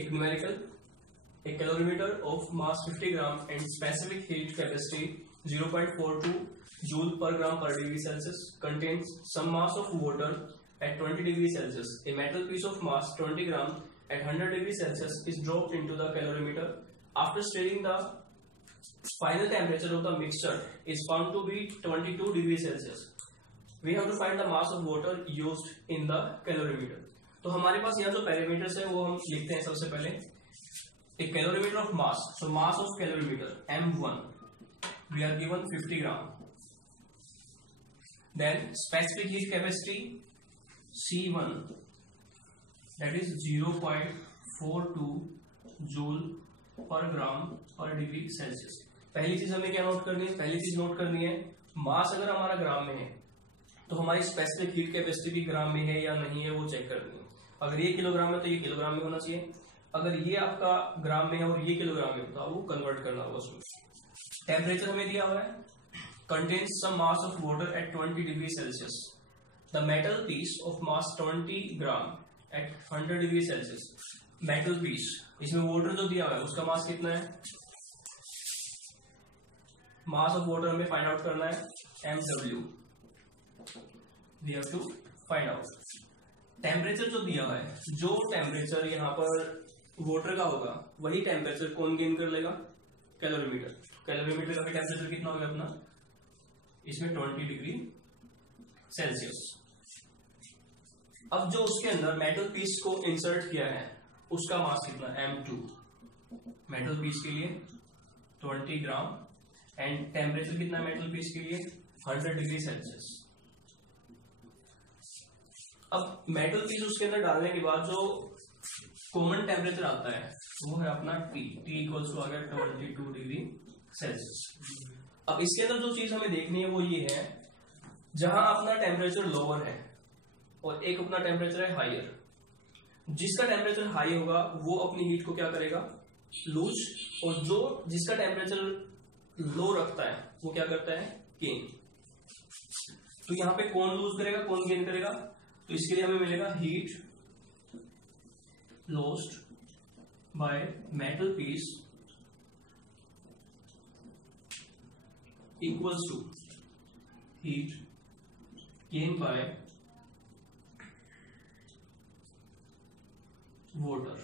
एक numerical, a calorimeter of mass 50 gram and specific heat capacity 0.42 joule per gram per degree Celsius contains some mass of water at 20 degree Celsius. A metal piece of mass 20 gram at 100 degree Celsius is dropped into the calorimeter. After stirring, the final temperature of the mixture is found to be 22 degree Celsius. We have to find the mass of water used in the calorimeter. तो हमारे पास यहाँ जो parameters है वो हम लिखते हैं सबसे पहले. A calorimeter of mass, so mass of calorimeter M1, we are given 50 gram. Then specific heat capacity C1, that is 0.42 joule per gram per degree Celsius. पहली चीज हमें क्या नोट करनी है? पहली चीज नोट करनी है मास अगर हमारा ग्राम में है तो हमारी स्पेसिफिक हीट कैपेसिटी भी ग्राम में है या नहीं है वो चेक करनी है. अगर ये किलोग्राम है तो ये किलोग्राम में होना चाहिए. अगर ये आपका ग्राम में है और ये किलोग्राम में तो वो कन्वर्ट करना होगा उसमें. टेम्परेचर हमें दिया हुआ है, contains some mass of water at 20 degree Celsius. The metal piece of mass 20 gram at 100 degree Celsius. Metal piece, इसमें वाटर जो दिया हुआ है उसका मास कितना है? मास ऑफ वाटर हमें फाइंड आउट करना है MW. We have to find out. Temperature जो दिया हुआ है, जो टेम्परेचर यहाँ पर वाटर का होगा वही टेम्परेचर कौन गेन कर लेगा? कैलोरीमीटर. कैलोरीमीटर का भी टेम्परेचर कितना होगा अपना? इसमें 20 डिग्री सेल्सियस. अब जो उसके अंदर मेटल पीस को इंसर्ट किया है उसका मास कितना? M2. मेटल पीस के लिए 20 ग्राम एंड टेम्परेचर कितना मेटल पीस के लिए? 100 डिग्री सेल्सियस. अब मेटल पीस उसके अंदर डालने के बाद जो कॉमन टेम्परेचर आता है वो है अपना T इक्वल्स टू आ गया 22 डिग्री सेल्सियस. अब इसके अंदर जो चीज हमें देखनी है वो ये है, जहां अपना टेम्परेचर लोअर है और एक अपना टेम्परेचर है हायर. जिसका टेम्परेचर हाई होगा वो अपनी हीट को क्या करेगा? लूज. और जो जिसका टेम्परेचर लो रखता है वो क्या करता है? गेन. तो यहाँ पे कौन लूज करेगा, कौन गेन करेगा? तो इसके लिए हमें मिलेगा heat lost by metal piece equals to heat gained by water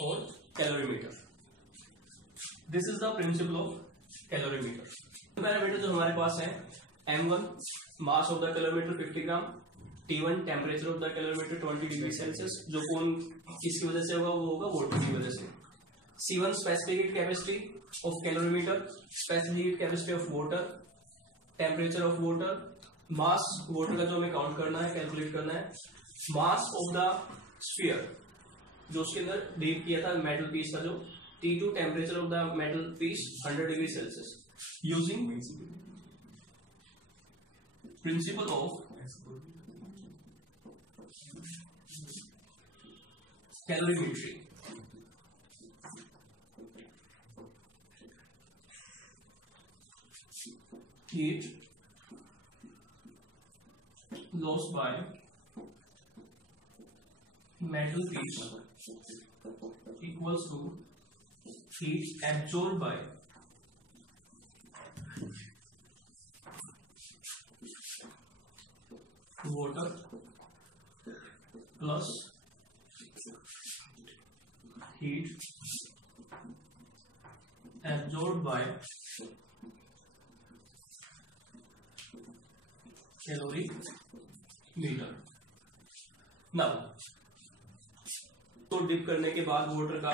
or calorimeter. This is the principle of calorimeter. Parameter जो हमारे पास है M1 mass of the calorimeter 50 gram, T1 temperature of the calorimeter 20 degree Celsius. जो कौन किसकी वजह से होगा? वो होगा वाटर की वजह से. C1 specific heat capacity of calorimeter, specific heat capacity of water, temperature of water, mass water का जो हमें काउंट करना है, कैलकुलेट करना है. मास ऑफ द स्फीयर जो उसके अंदर डीप किया था मेटल पीस का, जो T2 temperature of the metal piece 100 degree Celsius. Using principle of calorimetry. Heat lost by metal piece equals to heat absorbed by water plus heat absorbed by calorimeter. Now तो dip करने के बाद water का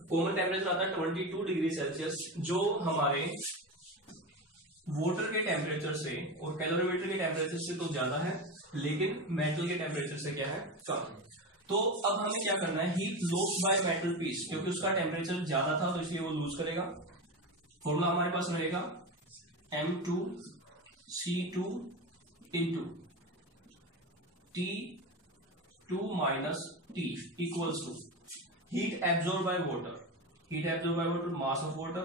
common temperature आता है 22 degree Celsius, जो हमारे water के टेम्परेचर से और कैलोरीमीटर के टेम्परेचर से तो ज्यादा है, लेकिन मेटल के टेम्परेचर से क्या है? कम. तो अब हमें क्या करना है? Heat lost by metal piece, क्योंकि उसका टेम्परेचर ज्यादा था तो इसलिए वो लूज करेगा. फॉर्मूला हमारे पास रहेगा M2C2 into T2 minus T equals to heat absorb by water. Heat absorb by water, mass of water,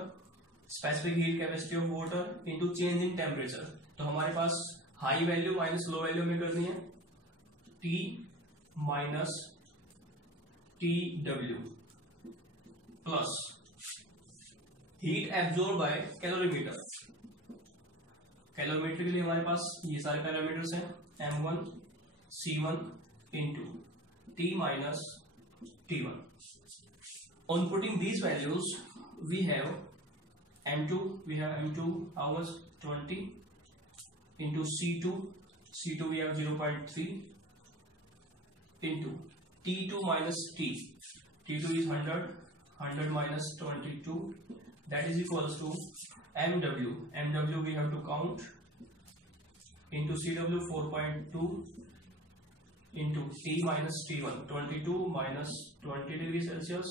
specific heat capacity of water into change in temperature. तो हमारे पास high value minus low value में करनी है. T minus TW plus heat absorb by calorimeter. Calorimeter के लिए हमारे पास ये सारे पैरामीटर्स हैं, M1 C1 into T minus T1. On putting these values, we have M2 how much? 20 into C2 we have 0.3 into T2 minus T2 is 100 minus 22, that is equals to MW we have to count into CW 4.2 into T minus T1 22 minus 20 degrees Celsius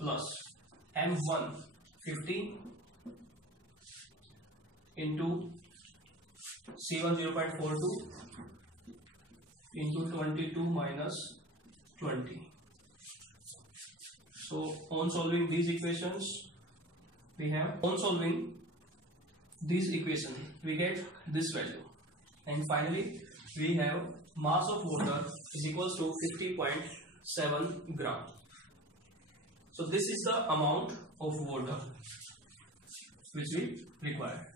plus M1 50 into C1 0.42 into 22 minus 20. So on solving these equations, we get this value, and finally we have mass of water is equals to 50.7 gram. So this is the amount of water which we require.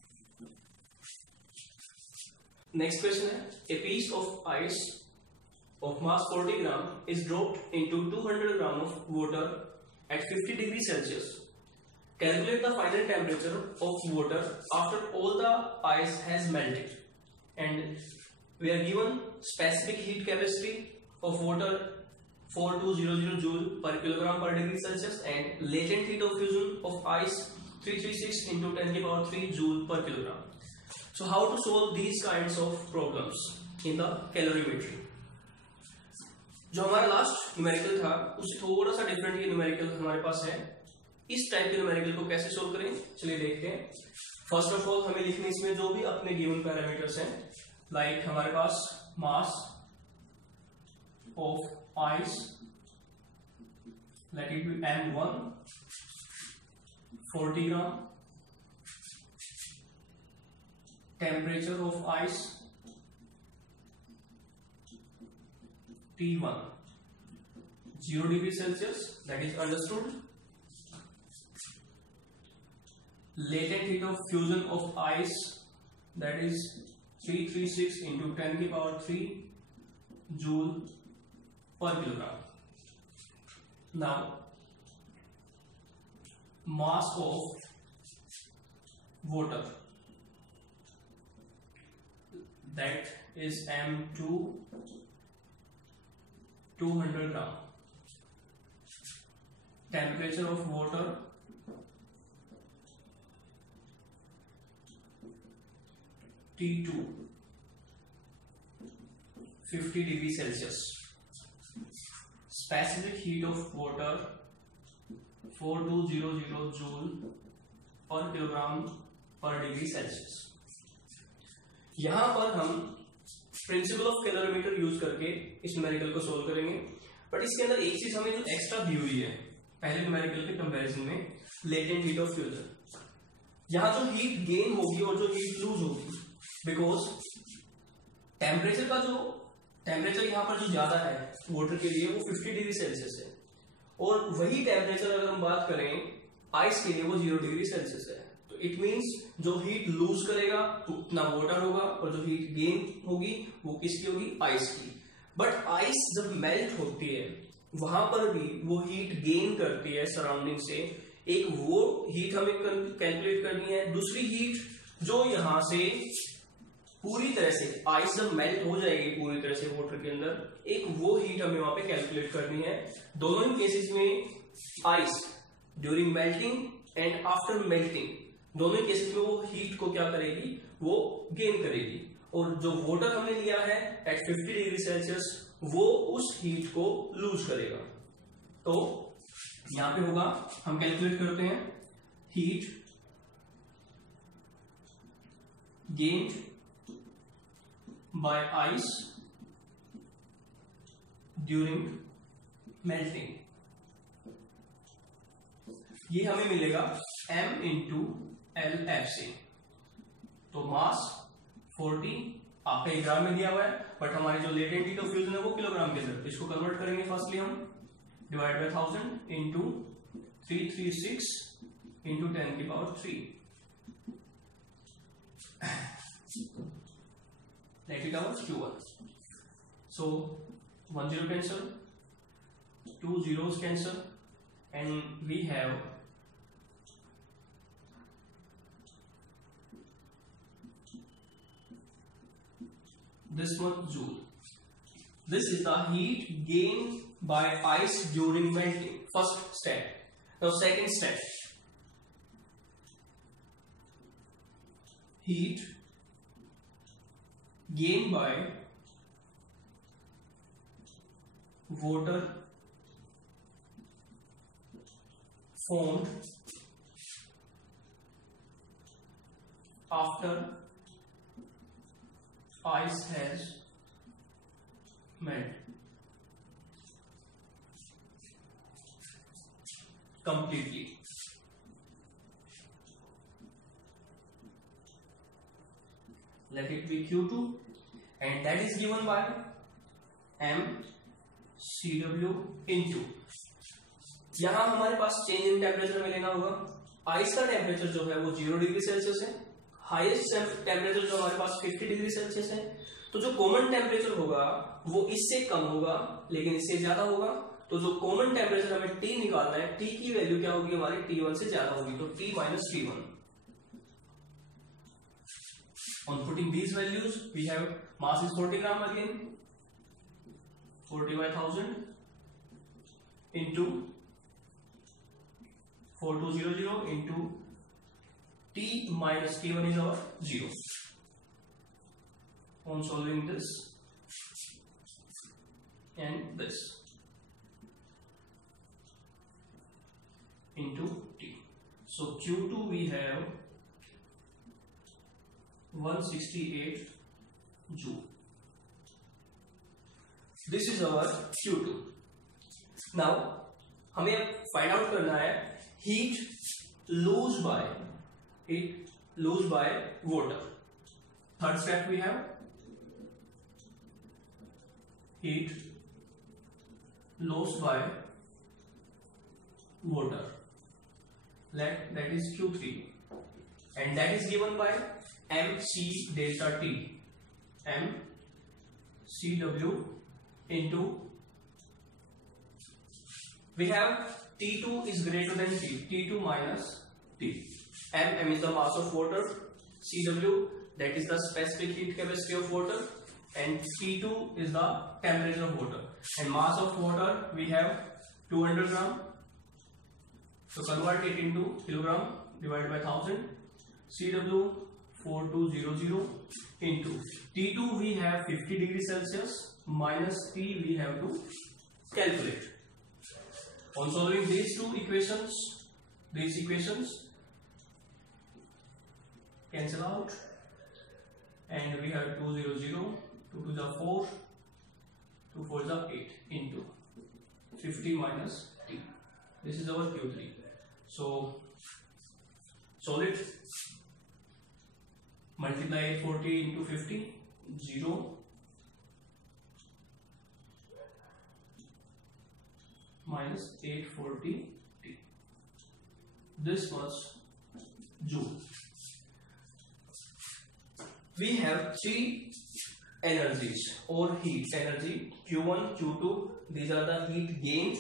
Next question है, a piece of ice of mass 40 gram is dropped into 200 gram of water at 50 degrees Celsius. Calculate the final temperature of water after all the ice has melted. And we are given specific heat capacity of water 4200 joule per kilogram per degree Celsius and latent heat of fusion of ice 336 into 10 to the power 3 joule per kilogram. So how to solve these kinds of problems in the calorimetry? जो हमारा last numerical था उससे थोड़ा सा different ये numerical हमारे पास है। इस टाइप के न्यूमेरिकल को कैसे सोल्व करें, चलिए देखते हैं। फर्स्ट ऑफ ऑल हमें लिखने इसमें जो भी अपने गिवन पैरामीटर्स हैं, लाइक हमारे पास mass of ice let it be M1 40 gram, temperature of ice T1 0 degree Celsius, that is understood. Latent heat of fusion of ice, that is 336 into 10 to the power 3 joule per kilogram. Now mass of water, that is M2 200 gram. Temperature of water T2 50 degrees Celsius. Specific heat of water 4200 joule per kilogram per degree Celsius. यहां पर हम principle of calorimeter use करके इस numerical को solve करेंगे, but इसके अंदर एक चीज हमें जो एक्स्ट्रा दी हुई है पहले न्यूमेरिकल के कंपैरिजन में, लेटेंट हीट ऑफ फ्यूजन। यहां जो हीट गेन होगी और जो हीट लूज होगी, बिकॉज टेम्परेचर यहां पर जो ज्यादा है वाटर के लिए वो 50 डिग्री सेल्सियस है, और वही टेम्परेचर अगर हम बात करें आइस के लिए वो 0 डिग्री सेल्सियस है। तो इट मींस जो हीट लूज करेगा तो उतना वाटर होगा, और जो हीट गेन होगी वो किसकी होगी, आइस की। बट आइस जब मेल्ट होती है वहां पर भी वो हीट गेन करती है सराउंडिंग से। एक वो हीट हमें कैलकुलेट करनी है, दूसरी हीट जो यहां से पूरी तरह से आइस जब मेल्ट हो जाएगी पूरी तरह से वाटर के अंदर, एक वो हीट हमें वहां पे कैलकुलेट करनी है। दोनों ही केसेस में ice during melting and after melting, दोनों ही केसेस में वो हीट को क्या करेगी, वो गेन करेगी, और जो वाटर हमने लिया है एट 50 डिग्री सेल्सियस वो उस हीट को लूज करेगा। तो यहां पे होगा, हम कैलकुलेट करते हैं, heat gained by ice during melting, ये हमें मिलेगा M इंटू LFC। तो मास 40 आपका ग्राम में दिया हुआ है, बट हमारे जो लेटेंट हीट ऑफ फ्यूजन है वो किलोग्राम के अंदर, इसको कन्वर्ट करेंगे फर्स्टली हम divided by 1000 into 336 into 10 की power 3. Let it our Q1. So 1 0 cancel, 2 zeros cancel, and we have this one joule. This is the heat gained by ice during melting. First step. Now second step. Heat gained by water formed after ice has melted completely. Let it be Q2, and that is given by mCW into. यहां हमारे पास change in temperature में लेना होगा. Ice का temperature जो है वो 0 degree Celsius है. हाईएस्ट टेम्परेचर जो हमारे पास 50 डिग्री सेल्सियस है. तो जो कॉमन टेम्परेचर होगा वो इससे कम होगा, लेकिन इससे ज्यादा होगा. तो जो कॉमन टेम्परेचर हमें T निकालना है, T की वैल्यू क्या होगी हमारी, T1 से ज्यादा होगी. तो T minus T1. On putting these values, we have mass is 40 gram again, 40 by 1000 into 4200 into T minus T1 is our 0. On solving this and this into T. So Q2 we have 168 joule. This is our Q2. Now हमें अब find out करना है heat lose by water. Third step we have heat loss by water. That is Q3, and that is given by mC delta T, mCW into, we have T2 is greater than T, T2 minus T. M is the mass of water, CW that is the specific heat capacity of water, and T2 is the temperature of water. And mass of water we have 200 gram. So convert it into kilogram divided by 1000. CW 4200 into T2 we have 50 degrees Celsius minus T we have to calculate. On solving these equations cancel out, and we have 200, 2 to the 4, 2 4 the 8 into 50 minus T. This is our Q3. So solve it. Multiply 40 into 50, 0. Minus 840 T. This was joule. We have three energies or heat energy, Q1, Q2, these are the heat gained,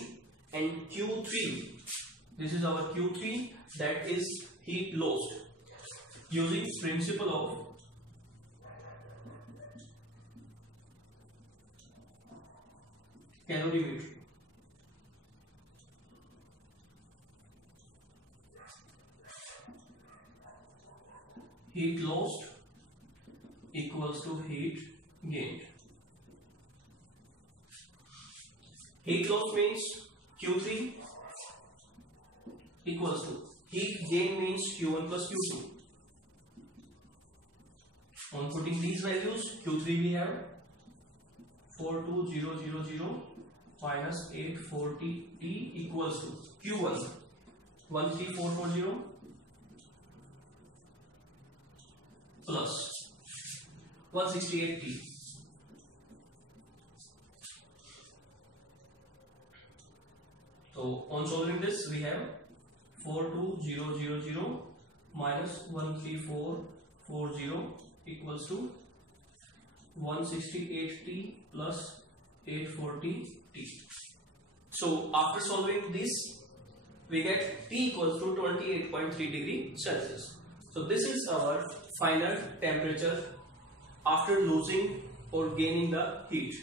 and Q3, this is our Q3, that is heat lost, using principle of calorimetry. Heat lost equals to heat gained. Heat loss means Q3 equals to heat gain means Q1 plus Q2. On putting these values, Q3 we have 42000 minus 840 T equals to Q1 13440 plus 168 T. 42000 minus 13440 equals to 168t plus 840t. So after solving this, we get T equals to 28.3 degree Celsius. So this is our final temperature after losing or gaining the heat.